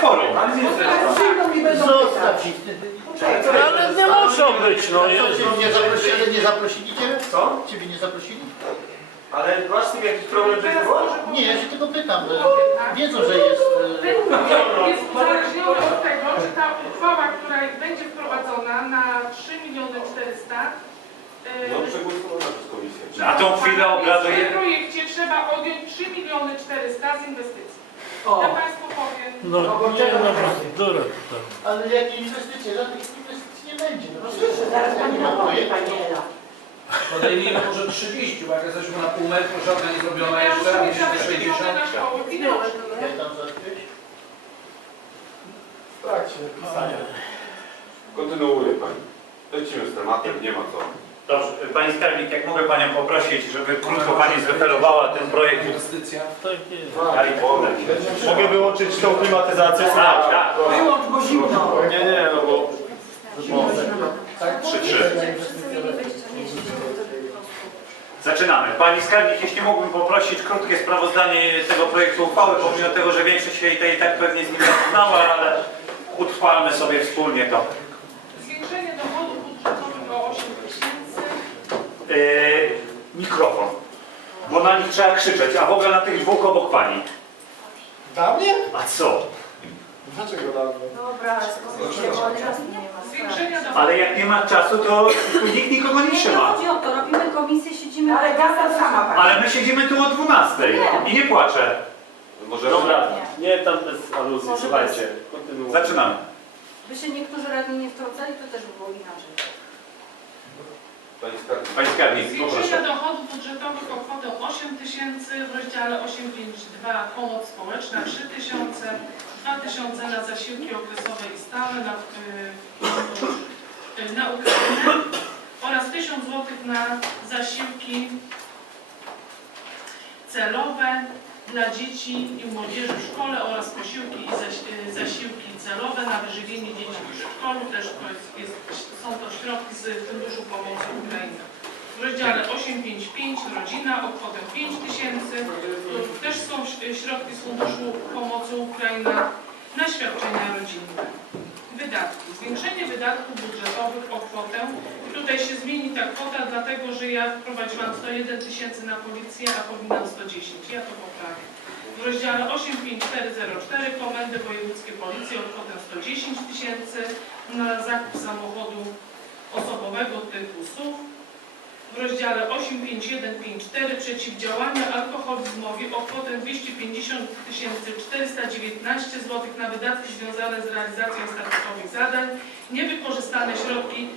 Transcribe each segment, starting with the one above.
kworum. Przyjdą i będą pytać. Zostaw ich. Ale nie muszą być, no Co, jest. ciebie nie zaprosili, nie zaprosili ciebie? Co? Ciebie nie zaprosili? Ale masz z tym jakiś problem, że wywołasz? Nie, ja się tylko pytam. e, Wiedzą, że jest... Ten e, projekt jest uzależniony od tego, że ta uchwała, która będzie wprowadzona na 3 miliony 400 No yy, przegłosowana przez komisję. Na tą chwilę w obraduje. tym projekcie trzeba odjąć 3 miliony 400 z inwestycji. Ja O, Państwu powiem, No nie, no bzdura to tam. Ale jakie inwestycje? Żadnych inwestycji nie będzie. No, no słyszę, zaraz pani nie ma na projektu. pani Ela. Podejmijmy może 30, bo jak jesteśmy na pół metru, żadna nie zrobiona ja jeszcze, muszę mieć musimy zabezpieczone 60. na szkoły pieniądze. Jak tam załatwiłeś? W trakcie pisania. Kontynuuję pani. Lecimy z tematem, nie ma co. Dobrze, Pani Skarbnik, jak mogę Panią poprosić, żeby krótko Pani zreferowała ten projekt Inwestycja. Tak. Mogę wyłączyć tą klimatyzację? Tak, tak. Wyłącz, bo zimno. Nie, nie, no bo... Tak? Trzy, trzy. Zaczynamy. Pani Skarbnik, jeśli mógłbym poprosić krótkie sprawozdanie tego projektu uchwały, pomimo tego, że większość się tej tak pewnie z nim zapoznała, ale utrwalmy sobie wspólnie to. Zwiększenie dochodów budżetowych o 8 tysięcy. Yy, mikrofon. Bo na nich trzeba krzyczeć, a w ogóle na tych dwóch obok Pani. Dla mnie? A co? Dlaczego dla mnie? Dobra, skończycie, bo nie ma. Ale jak nie ma czasu, to tu nikt nikogo nie Nie trzyma. chodzi o to, robimy komisję, siedzimy... Ale gada sama pani. Ale my siedzimy tu o 12 i nie płaczę. Może Dobra, nie tam bez aluzji, Może słuchajcie. Zaczynamy. By się niektórzy radni nie wtrącali, to też by było inaczej. Pani skarbnik. Pani Skarbnik, poproszę. dochodów budżetowych o kwotę 8 tysięcy w rozdziale 852 pomoc społeczna 3 tysiące, 2 tysiące na zasiłki okresowe i stałe na, y, y, na Ukrainę oraz 1000 zł na zasiłki celowe dla dzieci i młodzieży w szkole oraz posiłki i zasiłki celowe na wyżywienie dzieci w przedszkolu. Też to jest, jest, są to środki z Funduszu Pomocy Ukrainie. W rozdziale 855 rodzina o kwotę 5 tysięcy. Też są środki z Funduszu Pomocy Ukraina na świadczenia rodzinne. Wydatki. Zwiększenie wydatków budżetowych o kwotę. I Tutaj się zmieni ta kwota, dlatego że ja wprowadziłam 101 tysięcy na policję, a powinnam 110. Ja to poprawię. W rozdziale 85404 Komendy Wojewódzkie Policji o kwotę 110 tysięcy na zakup samochodu osobowego typu SUV. W rozdziale 85154 Przeciwdziałanie alkoholizmowi o kwotę 250 419 zł na wydatki związane z realizacją statutowych zadań. Niewykorzystane środki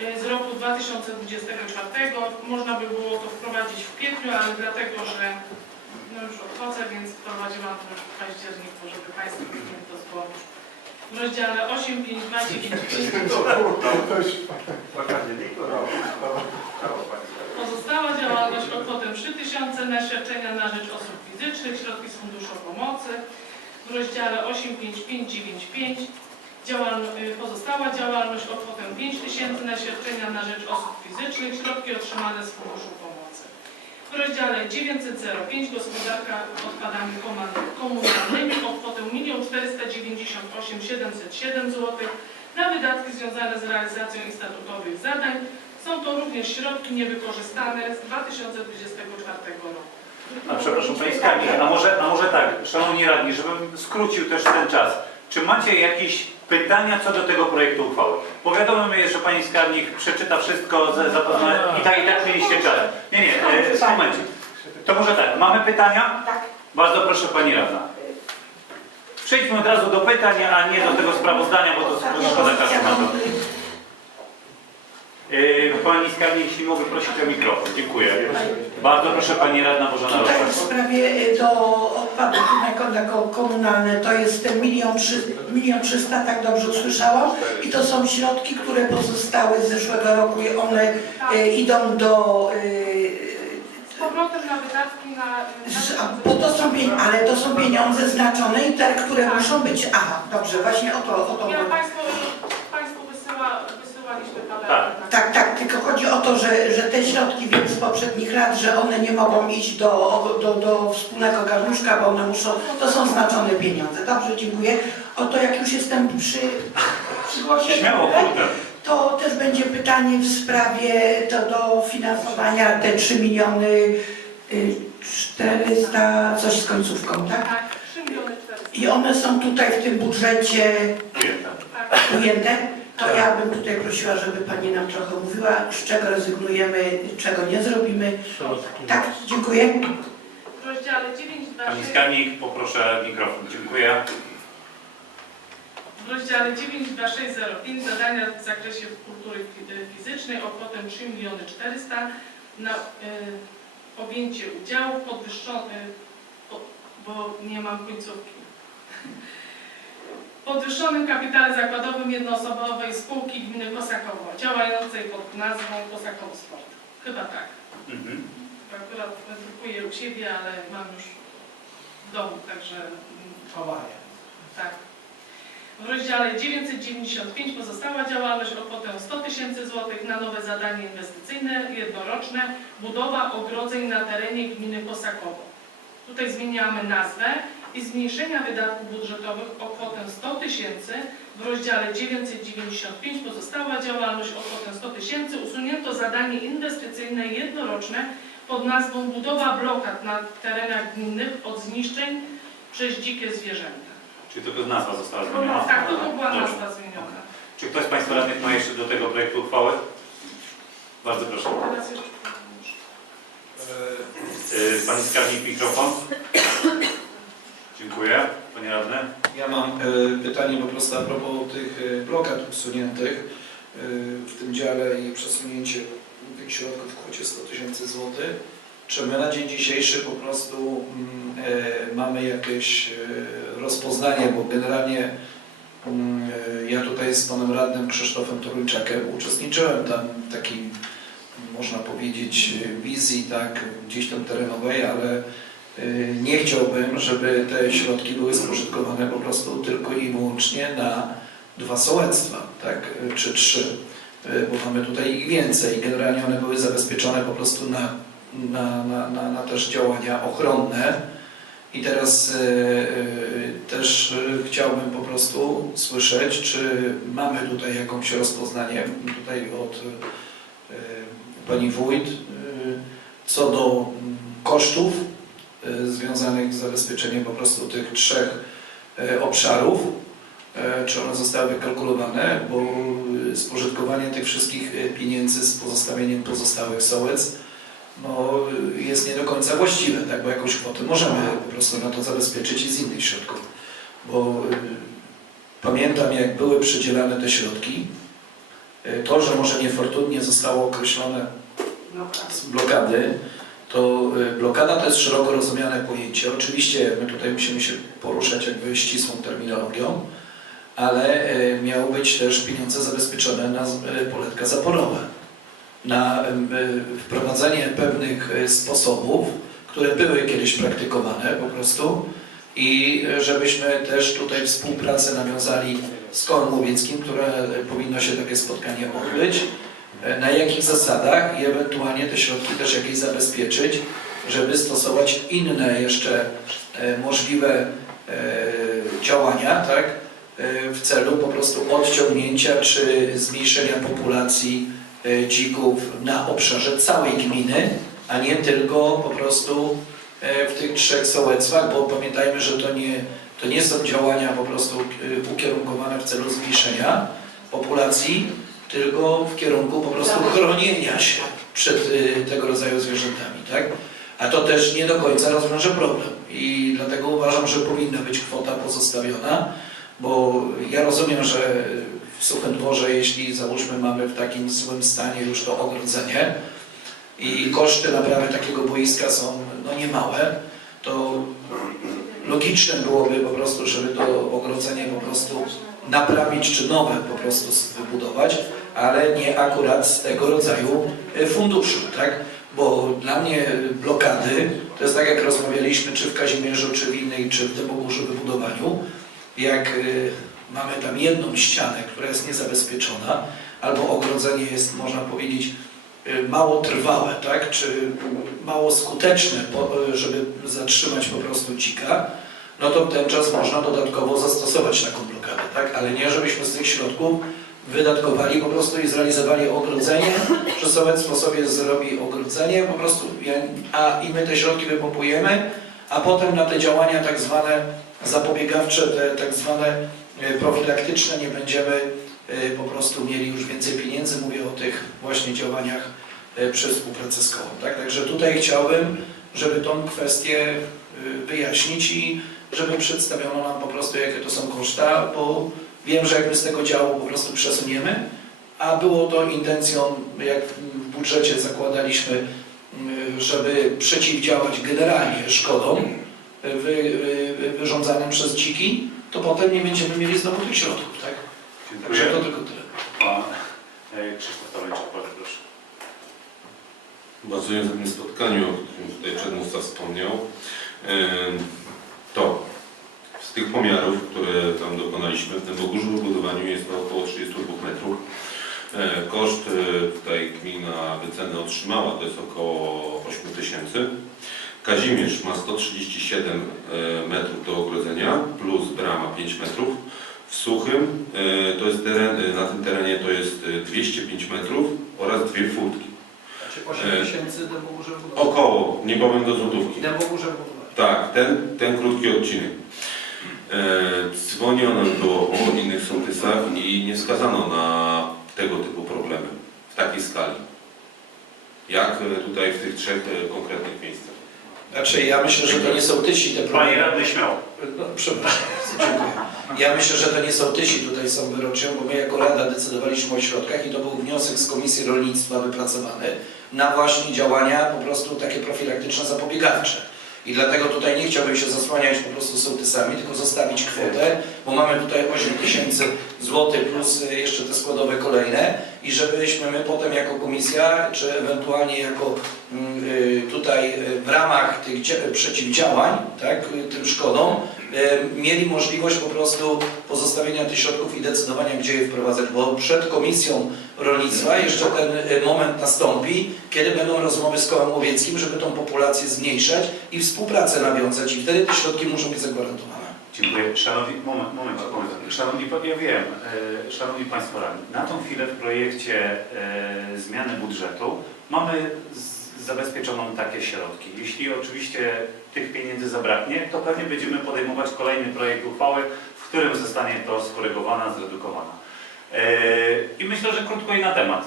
e, z roku 2024. Można by było to wprowadzić w kwietniu, ale dlatego, że no już odchodzę, więc wprowadziłam to już w październiku, żeby Państwo mieli to zgłosić. W rozdziale 85295 Pozostała działalność o kwotę 3000 na świadczenia na rzecz osób fizycznych, środki z Funduszu Pomocy. W rozdziale 85595 działal, y, pozostała działalność o kwotę 5000 na świadczenia na rzecz osób fizycznych, środki otrzymane z Funduszu Pomocy. W rozdziale 905 gospodarka odpadami komunalnymi o kwotę 1 498 707 zł na wydatki związane z realizacją statutowych zadań. Są to również środki niewykorzystane z 2024 roku. A przepraszam Skarbnik, a może, a może tak, Szanowni Radni, żebym skrócił też ten czas. Czy macie jakieś pytania co do tego projektu uchwały? Bo wiadomo mi jest, że Pani Skarbnik przeczyta wszystko, i tak i tak mieliście czas. Nie, nie, e, momencie. To może tak, mamy pytania? Tak. Bardzo proszę Pani Radna. Przejdźmy od razu do pytań, a nie do tego sprawozdania, bo to szkoda czasu na to. E, Pani Skarbnik, jeśli mogę prosić o mikrofon. Dziękuję. Bardzo proszę Pani Radna Bożena Tutaj y, do odpadów jako, jako komunalne to jest ten milion, trzy, milion trzysta, tak dobrze usłyszałam. I to są środki, które pozostały z zeszłego roku i one y, idą do... Y, Z powrotem na wydatki na... bo to są pieniądze, ale to są pieniądze znaczone i te, które muszą być... Aha, dobrze, właśnie o to, o to Ja chodzi. Państwu, państwu wysyła, wysyłaliśmy tabelę. Tak, tak, tak, tylko chodzi o to, że, że te środki więc z poprzednich lat, że one nie mogą iść do, do, do wspólnego garnuszka, bo one muszą, to są znaczone pieniądze. Dobrze, dziękuję. Oto jak już jestem przy, przy głosie, Śmiało, kurde. to też będzie pytanie w sprawie to dofinansowania te 3 miliony y, 400, coś z końcówką, tak? Tak, 3 miliony 400. I one są tutaj w tym budżecie. Tak. ujęte. To ja bym tutaj prosiła, żeby Pani nam trochę mówiła, z czego rezygnujemy, czego nie zrobimy. Tak, dziękuję. W rozdziale Pani 926 skarbnik, poproszę mikrofon. Dziękuję. w rozdziale 92605 zadania w zakresie kultury fi- fizycznej o kwotę 3 miliony 400 na y, objęcie udziału podwyższone, po, bo nie mam końcówki. Podwyższonym kapitale zakładowym jednoosobowej spółki gminy Kosakowo, działającej pod nazwą Kosakowo Sport. Chyba tak. Mhm. Akurat drukuję u siebie, ale mam już w domu, także Awaria. tak. W rozdziale 995 pozostała działalność o kwotę 100 tysięcy złotych na nowe zadanie inwestycyjne jednoroczne budowa ogrodzeń na terenie gminy Kosakowo. Tutaj zmieniamy nazwę i zmniejszenia wydatków budżetowych o kwotę 100 tysięcy. W rozdziale 995 pozostała działalność o kwotę 100 tysięcy. Usunięto zadanie inwestycyjne jednoroczne pod nazwą budowa blokad na terenach gminnych od zniszczeń przez dzikie zwierzęta. Czy tylko nazwa została zmieniona? Tak, tylko była Dobrze. nazwa zmieniona. Czy ktoś z Państwa radnych ma jeszcze do tego projektu uchwały? Bardzo proszę. Teraz jeszcze Yy, Pani skarbnik, mikrofon. Dziękuję. Panie radny. Ja mam e, pytanie po prostu a propos tych e, blokad usuniętych e, w tym dziale i przesunięcie tych środków w kwocie 100 tysięcy złotych. Czy my na dzień dzisiejszy po prostu mm, mamy jakieś rozpoznanie, bo generalnie mm, ja tutaj z panem radnym Krzysztofem Toruńczakiem uczestniczyłem tam w takiej, można powiedzieć, wizji tak gdzieś tam terenowej, ale Nie chciałbym, żeby te środki były spożytkowane po prostu tylko i wyłącznie na dwa sołectwa, tak, y, czy trzy, Y, bo mamy tutaj ich więcej. Generalnie one były zabezpieczone po prostu na, na, na, na, na też działania ochronne. I teraz y, y, też y, chciałbym po prostu słyszeć, czy mamy tutaj jakąś rozpoznanie tutaj od y, pani wójt y, co do mm, kosztów y, związanych z zabezpieczeniem po prostu tych trzech y, obszarów, y, czy one zostały wykalkulowane, bo spożytkowanie tych wszystkich pieniędzy z pozostawieniem pozostałych sołec no, jest nie do końca właściwe, tak? bo jakąś kwotę możemy po prostu na to zabezpieczyć i z innych środków. Bo pamiętam, jak były przydzielane te środki, to, że może niefortunnie zostało określone z blokady, to y, blokada to jest szeroko rozumiane pojęcie. Oczywiście my tutaj musimy się poruszać jakby ścisłą terminologią, ale y, miały być też pieniądze zabezpieczone na y, poletka zaporowe, na wprowadzenie pewnych sposobów, które były kiedyś praktykowane po prostu i żebyśmy też tutaj współpracę nawiązali z kołem łowieckim, które powinno się takie spotkanie odbyć na jakich zasadach i ewentualnie te środki też jakieś zabezpieczyć, żeby stosować inne jeszcze e, możliwe e, działania, tak, e, w celu po prostu odciągnięcia czy zmniejszenia populacji e, dzików na obszarze całej gminy, a nie tylko po prostu e, w tych trzech sołectwach, bo pamiętajmy, że to nie, to nie są działania po prostu e, ukierunkowane w celu zmniejszenia populacji, tylko w kierunku po prostu chronienia się przed y, tego rodzaju zwierzętami, tak? A to też nie do końca rozwiąże problem. I dlatego uważam, że powinna być kwota pozostawiona, bo ja rozumiem, że w Suchym Dworze, jeśli załóżmy mamy w takim złym stanie już to ogrodzenie i koszty naprawy takiego boiska są no niemałe, to logiczne byłoby po prostu, żeby to ogrodzenie po prostu naprawić czy nowe po prostu wybudować, ale nie akurat z tego rodzaju e, funduszu, tak? Bo dla mnie blokady to jest tak jak rozmawialiśmy czy w Kazimierzu, czy w innej, czy w Dymogórzu wybudowaniu, jak e, mamy tam jedną ścianę, która jest niezabezpieczona, albo ogrodzenie jest, można powiedzieć, e, mało trwałe, tak? Czy mało skuteczne, żeby zatrzymać po prostu dzika, no to ten czas można dodatkowo zastosować taką blokadę, tak? Ale nie, żebyśmy z tych środków wydatkowali po prostu i zrealizowali ogrodzenie, że sołectwo sobie zrobi ogrodzenie, po prostu, a i my te środki wypompujemy, a potem na te działania tak zwane zapobiegawcze, te tak zwane e, profilaktyczne nie będziemy e, po prostu mieli już więcej pieniędzy. Mówię o tych właśnie działaniach e, przy współpracy z kołem. Tak? Także tutaj chciałbym, żeby tą kwestię wyjaśnić i żeby przedstawiono nam po prostu jakie to są koszta, bo wiem, że jak my z tego działu po prostu przesuniemy, a było to intencją, jak w budżecie zakładaliśmy, y, żeby przeciwdziałać generalnie szkodom y, wy, wy, wyrządzanym przez dziki, to potem nie będziemy mieli znowu tych środków, tak? Także Dziękuję. to tylko tyle. Pan e, Krzysztof Taleńczak, bardzo proszę. Bazując na tym spotkaniu, o którym tutaj przedmówca wspomniał, em, to z tych pomiarów, które tam dokonaliśmy, w tym Bogórzu wybudowaniu jest to około 32 metrów. E, Koszt e, tutaj gmina wycenę otrzymała, to jest około 8 tysięcy. Kazimierz ma 137 e, metrów do ogrodzenia, plus brama 5 metrów. W Suchym to jest teren, na tym terenie to jest e, 205 metrów oraz dwie furtki. Znaczy 8 tysięcy Dębogórze. Około, nie powiem do złotówki. Dębogórze. Tak, ten, ten krótki odcinek. E, dzwoniono było o innych sołtysach i nie wskazano na tego typu problemy w takiej skali. Jak e, tutaj w tych trzech e, konkretnych miejscach. Znaczy ja myślę, że to nie są tysi te Panie problemy. radny śmiało. No, przepraszam, dziękuję. Ja myślę, że to nie są tysi tutaj są wyrocznią, bo my jako Rada decydowaliśmy o środkach i to był wniosek z Komisji Rolnictwa wypracowany na właśnie działania po prostu takie profilaktyczne, zapobiegawcze. I dlatego tutaj nie chciałbym się zasłaniać po prostu sołtysami, tylko zostawić kwotę, bo mamy tutaj 8 tysięcy złotych plus y, jeszcze te składowe kolejne. I żebyśmy my potem jako komisja, czy ewentualnie jako mm, y, tutaj y, w ramach tych dzia- przeciwdziałań tak, tym szkodom, mieli możliwość po prostu pozostawienia tych środków i decydowania, gdzie je wprowadzać, bo przed Komisją Rolnictwa jeszcze ten y, moment nastąpi, kiedy będą rozmowy z kołem łowieckim, żeby tą populację zmniejszać i współpracę nawiązać i wtedy te środki muszą być zagwarantowane. Dziękuję. Szanowni, moment, moment, moment. Szanowni, ja wiem, e, Szanowni Państwo radni, na tą chwilę w projekcie e, zmiany budżetu mamy zabezpieczoną takie środki. Jeśli oczywiście tych pieniędzy zabraknie, to pewnie będziemy podejmować kolejny projekt uchwały, w którym zostanie to skorygowana, zredukowana. E, I myślę, że krótko i na temat.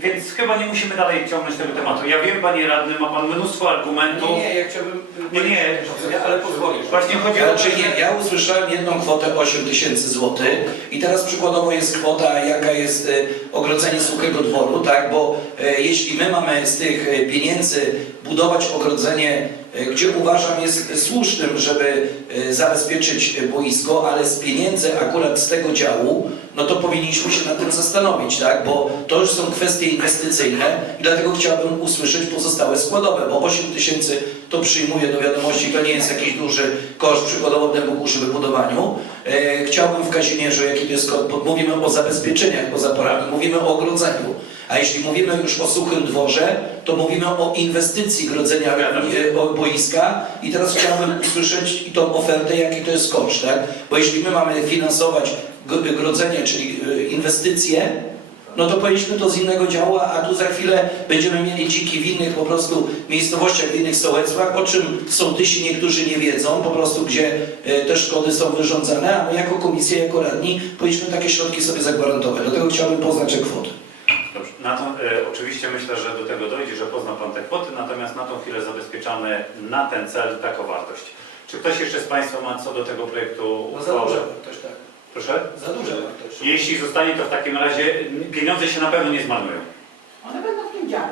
Więc chyba nie musimy dalej ciągnąć tego tematu. Ja wiem, Panie Radny, ma Pan mnóstwo argumentów. Nie, nie, ja chciałbym... Nie, nie. ale pozwolisz. Właśnie chodzi o to, Znaczy nie, ja usłyszałem jedną kwotę 8 tysięcy złotych i teraz przykładowo jest kwota, jaka jest e, ogrodzenie suchego dworu, tak, bo e, jeśli my mamy z tych e, pieniędzy budować ogrodzenie, e, gdzie uważam jest słusznym, żeby e, zabezpieczyć boisko, ale z pieniędzy akurat z tego działu, no to powinniśmy się nad tym zastanowić, tak, bo to już są kwestie inwestycyjne i dlatego chciałbym usłyszeć pozostałe składowe, bo 8 tysięcy to przyjmuję do wiadomości, to nie jest jakiś duży koszt przykładowo w Dębogórzu wybudowaniu. E, chciałbym w Kazimierzu, jaki to jest mówimy o zabezpieczeniach poza porami, mówimy o ogrodzeniu. A jeśli mówimy już o suchym dworze, to mówimy o inwestycji grodzenia e, boiska i teraz chciałbym usłyszeć i tą ofertę, jaki to jest koszt, tak? Bo jeśli my mamy finansować grodzenie, czyli e, inwestycje, no to powinniśmy to z innego działu, a tu za chwilę będziemy mieli dziki w innych po prostu miejscowościach, w innych sołectwach, o czym sołtysi niektórzy nie wiedzą, po prostu gdzie e, te szkody są wyrządzane, a my jako komisja, jako radni powinniśmy takie środki sobie zagwarantować. Dlatego chciałbym poznać te kwoty. Dobrze. Na tą, e, oczywiście myślę, że do tego dojdzie, że pozna Pan te kwoty, natomiast na tą chwilę zabezpieczamy na ten cel taką wartość. Czy ktoś jeszcze z Państwa ma co do tego projektu No za duża wartość, tak. Proszę? Za duża wartość. Jeśli zostanie to w takim razie, pieniądze się na pewno nie zmarnują. One będą w tym dziale.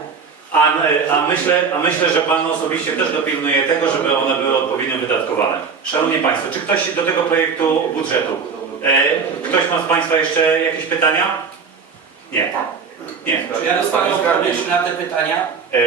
A, e, a, myślę, a myślę, że Pan osobiście też dopilnuje tego, żeby one były odpowiednio wydatkowane. Szanowni Państwo, czy ktoś do tego projektu budżetu? E, ktoś ma z Państwa jeszcze jakieś pytania? Nie. Nie. Czy ja dostanę odpowiedź na te pytania? E,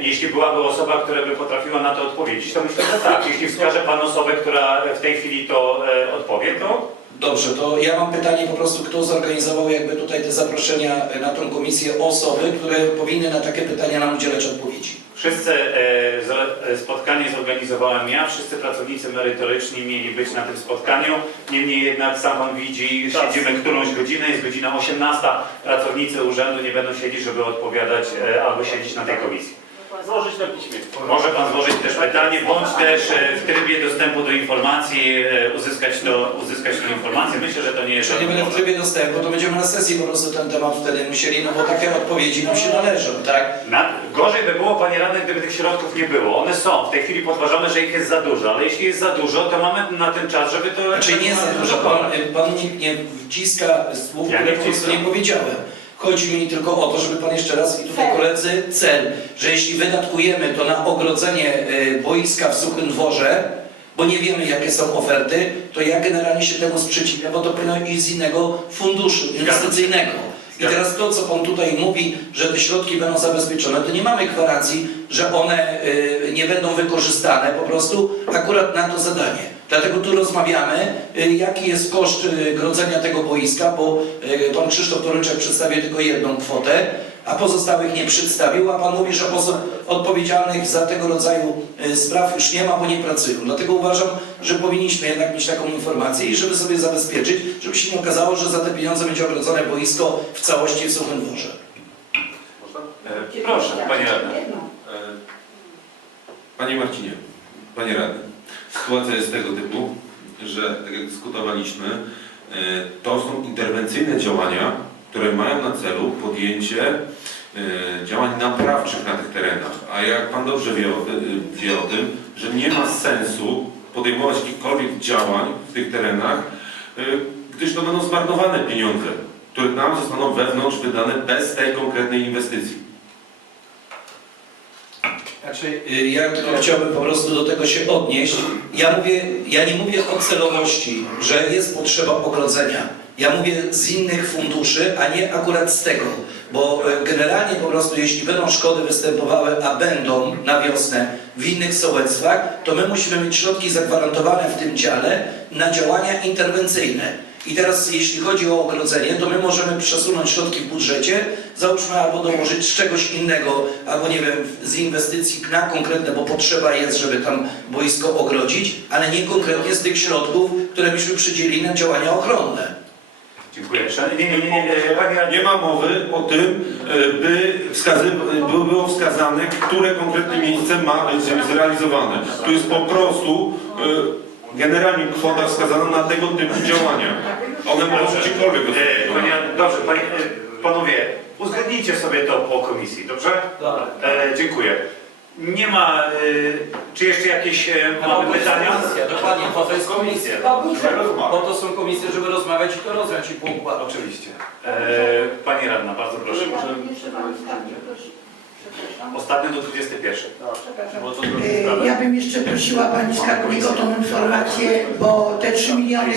Jeśli byłaby osoba, która by potrafiła na to odpowiedzieć, to myślę, że tak. Jeśli wskaże Pan osobę, która w tej chwili to e, odpowie, to Dobrze, to ja mam pytanie po prostu, kto zorganizował jakby tutaj te zaproszenia na tą komisję osoby, które powinny na takie pytania nam udzielać odpowiedzi. Wszyscy e, e, spotkanie zorganizowałem ja, wszyscy pracownicy merytoryczni mieli być na tym spotkaniu. Niemniej jednak sam Pan widzi, siedzimy którąś godzinę, jest godzina 18. Pracownicy urzędu nie będą siedzieć, żeby odpowiadać e, albo siedzieć na tej komisji. Złożyć na piśmie. Może Pan złożyć też pytanie, bądź też e, w trybie dostępu do informacji e, uzyskać, to, uzyskać tę informację. Myślę, że to nie jest Jeżeli będę w trybie dostępu, to będziemy na sesji po prostu ten temat wtedy musieli, no bo takie odpowiedzi nam się należą, tak? Na, gorzej by było, Panie Radny, gdyby tych środków nie było. One są. W tej chwili podważamy, że ich jest za dużo, ale jeśli jest za dużo, to mamy na ten czas, żeby to... Znaczy nie jest za dużo, pan, pan nie, nie wciska słów, Ja które nie po prostu wciskam. nie powiedziałem. Chodzi mi tylko o to, żeby pan jeszcze raz i tutaj koledzy cel, że jeśli wydatkujemy to na ogrodzenie y, boiska w Suchym Dworze, bo nie wiemy jakie są oferty, to ja generalnie się temu sprzeciwiam, bo to powinno iść z innego funduszu inwestycyjnego. I teraz to, co Pan tutaj mówi, że te środki będą zabezpieczone, to nie mamy gwarancji, że one y, nie będą wykorzystane po prostu akurat na to zadanie. Dlatego tu rozmawiamy, y, jaki jest koszt y, grodzenia tego boiska, bo y, Pan Krzysztof Torunczak przedstawił tylko jedną kwotę, a pozostałych nie przedstawił, a Pan mówi, że osób odpowiedzialnych za tego rodzaju spraw już nie ma, bo nie pracują. Dlatego uważam, że powinniśmy jednak mieć taką informację i żeby sobie zabezpieczyć, żeby się nie okazało, że za te pieniądze będzie ogrodzone boisko w całości w Suchym Dworze. E, Proszę, Panie Radny. E, Panie Marcinie, Panie Radny, sytuacja jest tego typu, że tak jak dyskutowaliśmy, e, to są interwencyjne działania, które mają na celu podjęcie e, działań naprawczych na tych terenach. A jak Pan dobrze wie o, ty- wie o tym, że nie ma sensu podejmować jakichkolwiek działań w tych terenach, e, gdyż to będą zmarnowane pieniądze, które nam zostaną wewnątrz wydane bez tej konkretnej inwestycji. Znaczy, y, ja chciałbym po prostu do tego się odnieść. Ja mówię, ja nie mówię o celowości, że jest potrzeba ogrodzenia. Ja mówię z innych funduszy, a nie akurat z tego. Bo y, generalnie po prostu jeśli będą szkody występowały, a będą na wiosnę w innych sołectwach, to my musimy mieć środki zagwarantowane w tym dziale na działania interwencyjne. I teraz jeśli chodzi o ogrodzenie, to my możemy przesunąć środki w budżecie, załóżmy albo dołożyć z czegoś innego, albo nie wiem, z inwestycji na konkretne, bo potrzeba jest, żeby tam boisko ogrodzić, ale nie konkretnie z tych środków, które byśmy przydzielili na działania ochronne. Dziękuję. Nie, nie, nie, nie. Nie ma mowy o tym, e, by, wskazy, by było wskazane, które konkretne miejsce ma być zrealizowane. Tu jest po prostu e, generalnie kwota wskazana na tego typu działania. One mogą być gdziekolwiek E, Panie, dobrze, panie, e, panowie, uzgodnijcie sobie to po komisji, dobrze? Dobra. E, dziękuję. Nie ma, e, czy jeszcze jakieś e, mamy pytania? Komisja, dokładnie, po to jest komisja. Po to są komisje, żeby rozmawiać i to rozwiązać i poukładać. Oczywiście. E, Pani Radna, bardzo proszę. Wstanie, proszę. Ostatnie do 21. Bo to Y, Ja bym jeszcze prosiła Pani Skarbnik o tą informację, bo te 3 miliony,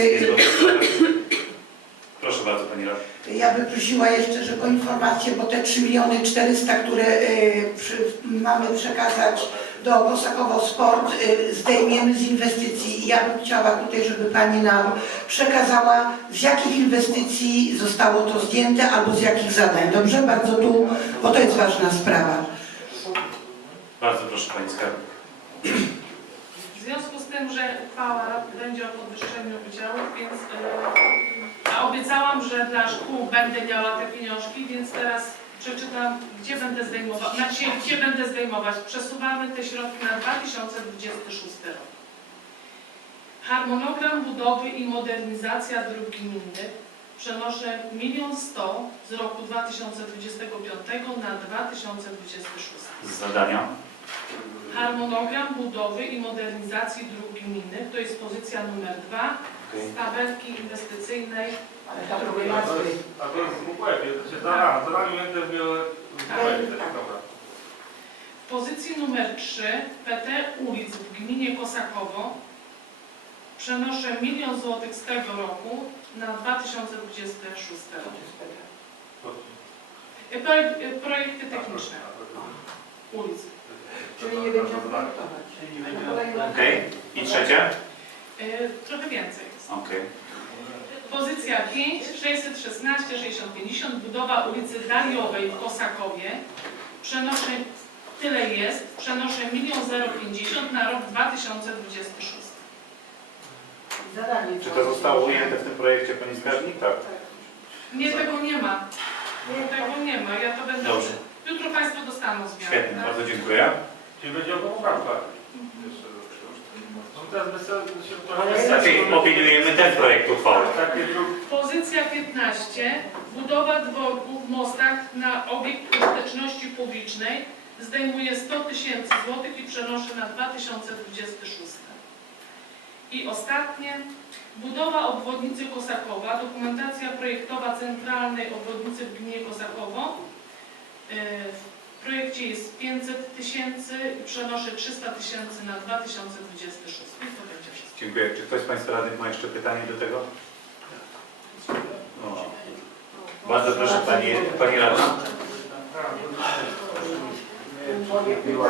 Proszę bardzo, Pani Radna. ja bym prosiła jeszcze, żeby o informację, bo te 3 miliony 400, które y, przy, mamy przekazać do Kosakowo Sport, y, zdejmiemy z inwestycji. I ja bym chciała tutaj, żeby Pani nam przekazała, z jakich inwestycji zostało to zdjęte albo z jakich zadań. Dobrze? Bardzo tu, bo to jest ważna sprawa. Bardzo proszę Pani Skarbnik. W związku z tym, że uchwała będzie o podwyższeniu udziałów, więc a obiecałam, że dla szkół będę miała te pieniążki, więc teraz przeczytam, gdzie będę zdejmować, znaczy, gdzie będę zdejmować. Przesuwamy te środki na 2026 rok. Harmonogram budowy i modernizacja dróg gminnych przenoszę 1 100 z roku 2025 na 2026. Z zadania. Harmonogram budowy i modernizacji dróg gminnych, to jest pozycja numer dwa z tabelki inwestycyjnej. Ta problematyka. A to jest w UPF, to się da, w dobra. W pozycji numer 3 PT ulic w gminie Kosakowo przenoszę milion złotych z tego roku na 2026 rok. E, projek- e, Projekty techniczne ulic. Czyli nie będziemy projektować. Okej. I trzecie? E, Trochę więcej Okej. Pozycja 5, 616, 60, 50, budowa ulicy Dariowej w Kosakowie. Przenoszę Tyle jest. Przenoszę 1 050 na rok 2026. Zadanie. Czy to zostało ujęte w tym projekcie Pani Skarbnik? Tak. Nie, tego nie ma. Tego nie ma. Ja to będę... Dobrze. Jutro Państwo dostaną zmianę. Świetnie, tak? bardzo dziękuję. Czyli będzie o poprawkach. Teraz bez sensu się trochę bez Znaczy, sensu. opiniujemy ten projekt uchwały. Takie dru- Pozycja 15. Budowa dworków w mostach na obiekt użyteczności publicznej zdejmuje 100 tysięcy złotych i przenoszę na 2026. I ostatnie. Budowa obwodnicy Kosakowa. Dokumentacja projektowa centralnej obwodnicy w gminie Kosakowo. Yy, W projekcie jest 500 tysięcy i przenoszę 300 tysięcy na 2026. I to będzie wszystko. Dziękuję. Czy ktoś z Państwa radnych ma jeszcze pytanie do tego? O. Bardzo proszę Pani, pani Radna.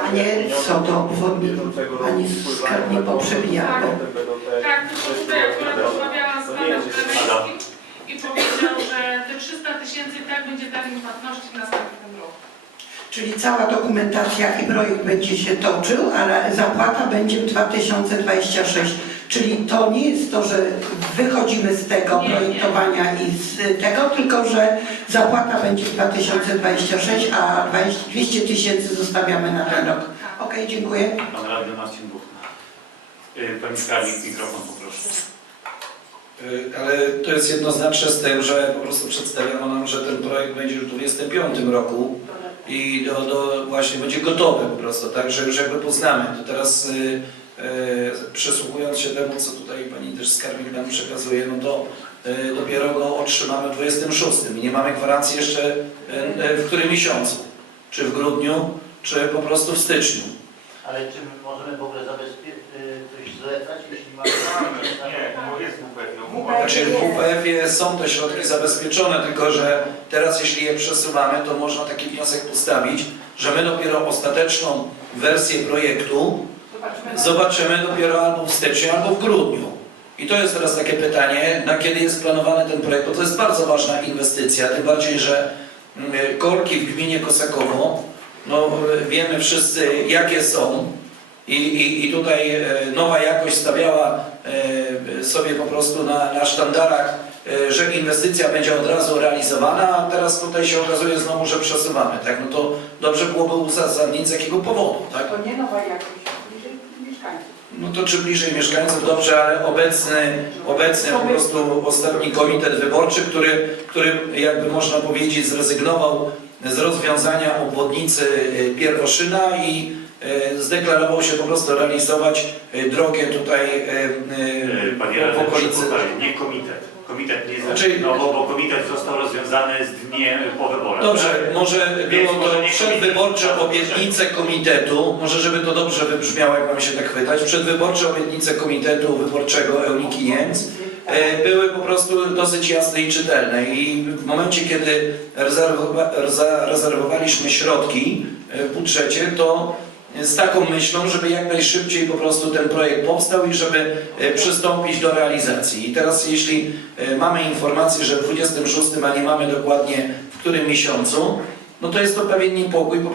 A nie co do obwodnicy, ani skarbnik poprzebijał. Tak, tylko tutaj akurat rozmawiałam z panem Kremelskim i powiedział, że te 300 tysięcy i tak będzie termin płatności w następnym roku. Czyli cała dokumentacja i projekt będzie się toczył, ale zapłata będzie w 2026. Czyli to nie jest to, że wychodzimy z tego Nie, nie. projektowania i z tego, tylko że zapłata będzie w 2026, a 20 200 tysięcy zostawiamy na ten rok. Tak. Okej, dziękuję. Pan radny Marcin Buchna. Y, Pani Skarbnik, mikrofon poproszę. Y, Ale to jest jednoznaczne z tym, że po prostu przedstawiono nam, że ten projekt będzie już w 2025 roku i do, do właśnie będzie gotowy po prostu, tak, że już jakby poznamy. To teraz y, y, przysłuchując się temu, co tutaj pani też skarbnik nam przekazuje, no to y, dopiero go otrzymamy w 26 i nie mamy gwarancji jeszcze y, y, w którym miesiącu, czy w grudniu, czy po prostu w styczniu. Ale czy my możemy w ogóle zabezpieczyć, jeśli mamy... Nie, bo jest WPF. no, WPF. Znaczy w WPF-ie są te środki zabezpieczone, tylko że teraz jeśli je przesuwamy, to można taki wniosek postawić, że my dopiero ostateczną wersję projektu zobaczymy dopiero albo w styczniu, albo w grudniu. I to jest teraz takie pytanie, na kiedy jest planowany ten projekt, bo to jest bardzo ważna inwestycja, tym bardziej, że mm, korki w gminie Kosakowo, no wiemy wszyscy jakie są i, i, i tutaj e, nowa jakość stawiała e, sobie po prostu na, na sztandarach, e, że inwestycja będzie od razu realizowana, a teraz tutaj się okazuje znowu, że przesuwamy, tak? No to dobrze byłoby uzasadnić z jakiego powodu, tak? To nie nowa jakość, bliżej mieszkańców. No to czy bliżej mieszkańców, dobrze, ale obecny, obecny po prostu ostatni komitet wyborczy, który, który jakby można powiedzieć zrezygnował z rozwiązania obwodnicy y, Pierwoszyna i y, zdeklarował się po prostu realizować y, drogę tutaj Panie w radny, okolicy. nie komitet. Komitet nie Znaczy- zrezygnował, bo komitet został rozwiązany z dniem po wyborach. Dobrze, tak? może było to przedwyborcze komitet. obietnice komitetu, może żeby to dobrze wybrzmiało, jak mam się tak chwytać, przedwyborcze obietnice komitetu wyborczego Euniki Jens były po prostu dosyć jasne i czytelne i w momencie, kiedy rezerwowa- zarezerwowaliśmy środki e, w budżecie, to z taką myślą, żeby jak najszybciej po prostu ten projekt powstał i żeby e, przystąpić do realizacji. I teraz jeśli e, mamy informację, że w 26, a nie mamy dokładnie w którym miesiącu, no to jest to pewien niepokój po